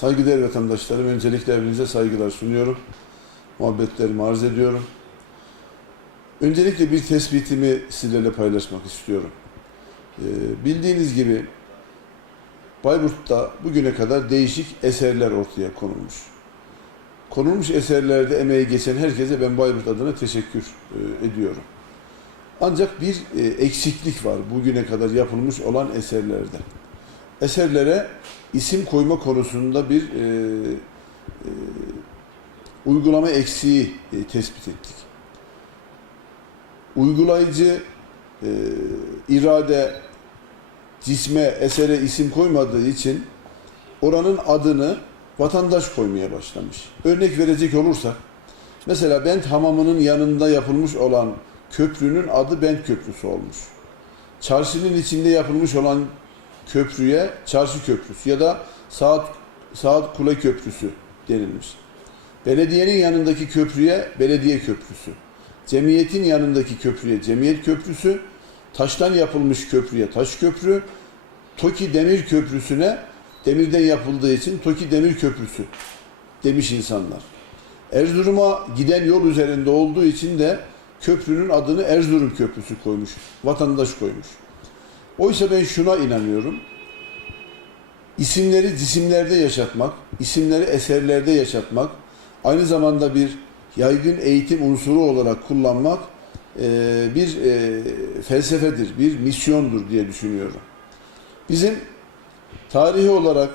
Saygıdeğer vatandaşlarım, öncelikle hepinize saygılar sunuyorum. Muhabbetlerimi arz ediyorum. Öncelikle bir tespitimi sizlerle paylaşmak istiyorum. Ee, bildiğiniz gibi Bayburt'ta bugüne kadar değişik eserler ortaya konulmuş. Konulmuş eserlerde emeği geçen herkese ben Bayburt adına teşekkür e, ediyorum. Ancak bir e, eksiklik var bugüne kadar yapılmış olan eserlerde. Eserlere isim koyma konusunda bir e, e, uygulama eksiği e, tespit ettik. Uygulayıcı e, irade cisme, esere isim koymadığı için oranın adını vatandaş koymaya başlamış. Örnek verecek olursak, mesela Bent Hamamı'nın yanında yapılmış olan köprünün adı Bent Köprüsü olmuş. Çarşının içinde yapılmış olan köprüye Çarşı Köprüsü ya da Saat Saat Kule Köprüsü denilmiş. Belediyenin yanındaki köprüye Belediye Köprüsü. Cemiyetin yanındaki köprüye Cemiyet Köprüsü. Taştan yapılmış köprüye Taş Köprü. Toki Demir Köprüsü'ne demirden yapıldığı için Toki Demir Köprüsü demiş insanlar. Erzurum'a giden yol üzerinde olduğu için de köprünün adını Erzurum Köprüsü koymuş. Vatandaş koymuş. Oysa ben şuna inanıyorum. İsimleri cisimlerde yaşatmak, isimleri eserlerde yaşatmak, aynı zamanda bir yaygın eğitim unsuru olarak kullanmak e, bir e, felsefedir, bir misyondur diye düşünüyorum. Bizim tarihi olarak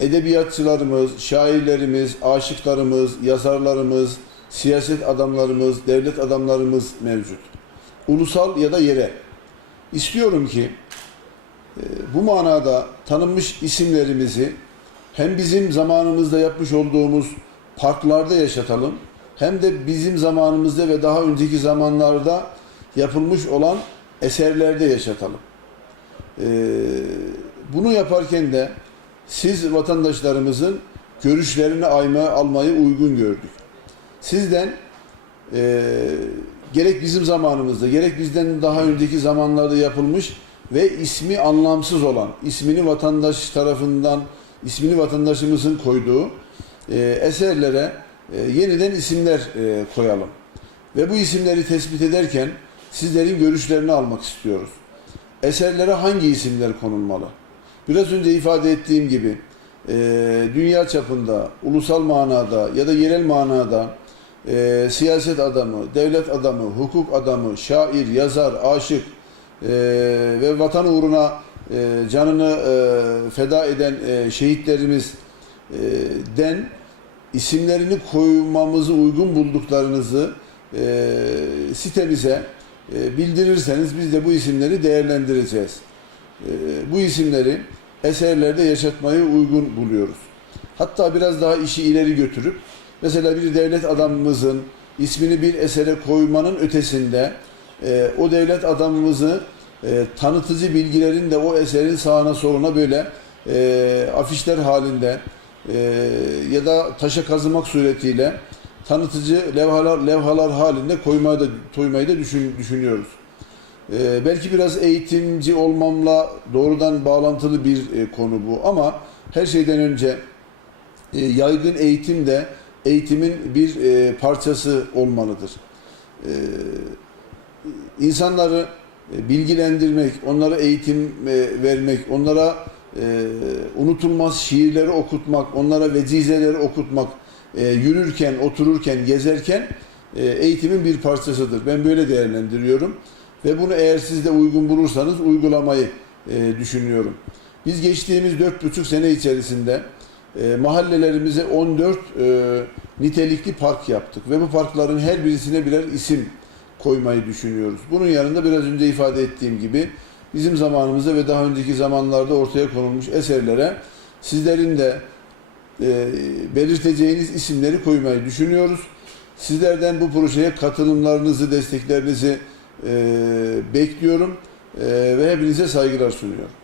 edebiyatçılarımız, şairlerimiz, aşıklarımız, yazarlarımız, siyaset adamlarımız, devlet adamlarımız mevcut. Ulusal ya da yere. İstiyorum ki e, bu manada tanınmış isimlerimizi hem bizim zamanımızda yapmış olduğumuz parklarda yaşatalım hem de bizim zamanımızda ve daha önceki zamanlarda yapılmış olan eserlerde yaşatalım. E, bunu yaparken de siz vatandaşlarımızın görüşlerini almayı uygun gördük. Sizden e, gerek bizim zamanımızda gerek bizden daha önceki zamanlarda yapılmış ve ismi anlamsız olan, ismini vatandaş tarafından, ismini vatandaşımızın koyduğu e, eserlere e, yeniden isimler e, koyalım. Ve bu isimleri tespit ederken sizlerin görüşlerini almak istiyoruz. Eserlere hangi isimler konulmalı? Biraz önce ifade ettiğim gibi e, dünya çapında, ulusal manada ya da yerel manada e, siyaset adamı, devlet adamı, hukuk adamı, şair, yazar, aşık e, ve vatan uğruna e, canını e, feda eden e, şehitlerimiz e, den isimlerini koymamızı uygun bulduklarınızı e, sitemize e, bildirirseniz biz de bu isimleri değerlendireceğiz. E, bu isimleri eserlerde yaşatmayı uygun buluyoruz. Hatta biraz daha işi ileri götürüp mesela bir devlet adamımızın ismini bir esere koymanın ötesinde e, o devlet adamımızı e, tanıtıcı bilgilerin de o eserin sağına soluna böyle e, afişler halinde e, ya da taşa kazımak suretiyle tanıtıcı levhalar levhalar halinde koymayı da koymayı da düşün, düşünüyoruz. Ee, belki biraz eğitimci olmamla doğrudan bağlantılı bir e, konu bu ama her şeyden önce e, yaygın eğitim de eğitimin bir e, parçası olmalıdır. E, insanları e, bilgilendirmek, onlara eğitim e, vermek, onlara e, unutulmaz şiirleri okutmak, onlara vecizeleri okutmak, e, yürürken, otururken, gezerken e, eğitimin bir parçasıdır. Ben böyle değerlendiriyorum. Ve bunu eğer siz de uygun bulursanız uygulamayı e, düşünüyorum. Biz geçtiğimiz 4,5 sene içerisinde e, mahallelerimize 14 e, nitelikli park yaptık. Ve bu parkların her birisine birer isim koymayı düşünüyoruz. Bunun yanında biraz önce ifade ettiğim gibi bizim zamanımızda ve daha önceki zamanlarda ortaya konulmuş eserlere sizlerin de e, belirteceğiniz isimleri koymayı düşünüyoruz. Sizlerden bu projeye katılımlarınızı, desteklerinizi e, bekliyorum e, ve hepinize saygılar sunuyorum.